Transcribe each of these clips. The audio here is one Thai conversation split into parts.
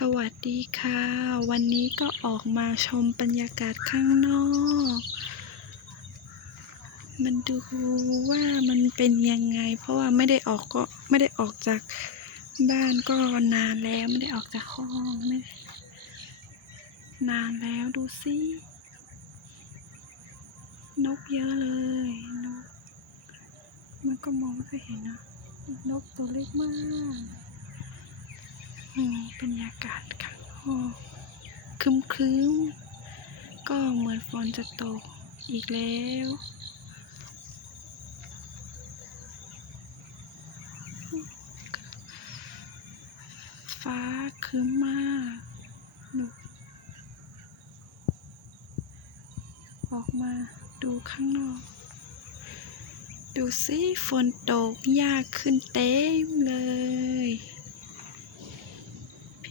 สวัสดีค่ะ วันนี้ก็ออกมาชมบรรยากาศข้างนอก มันดูว่ามันเป็นยังไง เพราะว่าไม่ได้ออกก็ไม่ได้ออกจากบ้านก็นานแล้วไม่ได้ออกจากห้องไม่นานแล้วดูสินกเยอะเลยนกมันก็มองไม่ค่อยเห็นนะนกตัวเล็กมาก บรรยากาศข้างนอกครึ้มครึ้มก็เหมือนฝนจะตกอีกแล้วฟ้าครึ้มมากดูออกมาดูข้างนอก ดูสิฝนตกหญ้าขึ้นเต็มเลย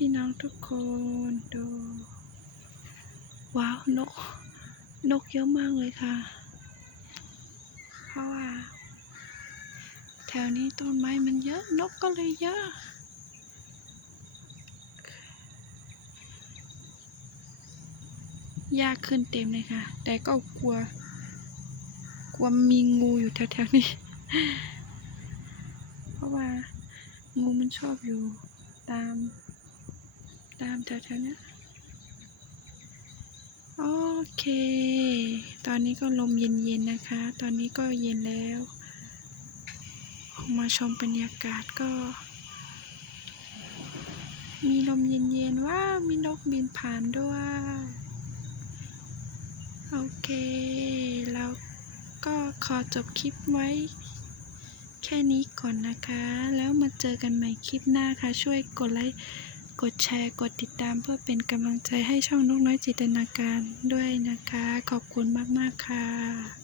พี่น้องทุกคนดู ว้าวนก นกเยอะมากเลยค่ะ เพราะว่า แถวนี้ต้นไม้มันเยอะนกก็เลยเยอะยากขึ้นเต็มเลยค่ะ แต่ก็กลัว กลัวมีงูอยู่แถวๆนี้ เพราะว่า งูมันชอบอยู่ตาม ตามแถวๆนี้โอเค ตอนนี้ก็ลมเย็นๆนะคะ ตอนนี้ก็เย็นแล้วออกมาชมบรรยากาศก็ มีลมเย็นๆว้ามีนกบินผ่านด้วย โอเค แล้วก็ขอจบคลิปไว้ แค่นี้ก่อนนะคะ แล้วมาเจอกันใหม่คลิปหน้าค่ะ ช่วยกดไลค์ กดแชร์ กดติดตามเพื่อเป็นกำลังใจให้ช่องนกน้อยจินตนาการด้วยนะคะ ขอบคุณมาก ๆ ค่ะ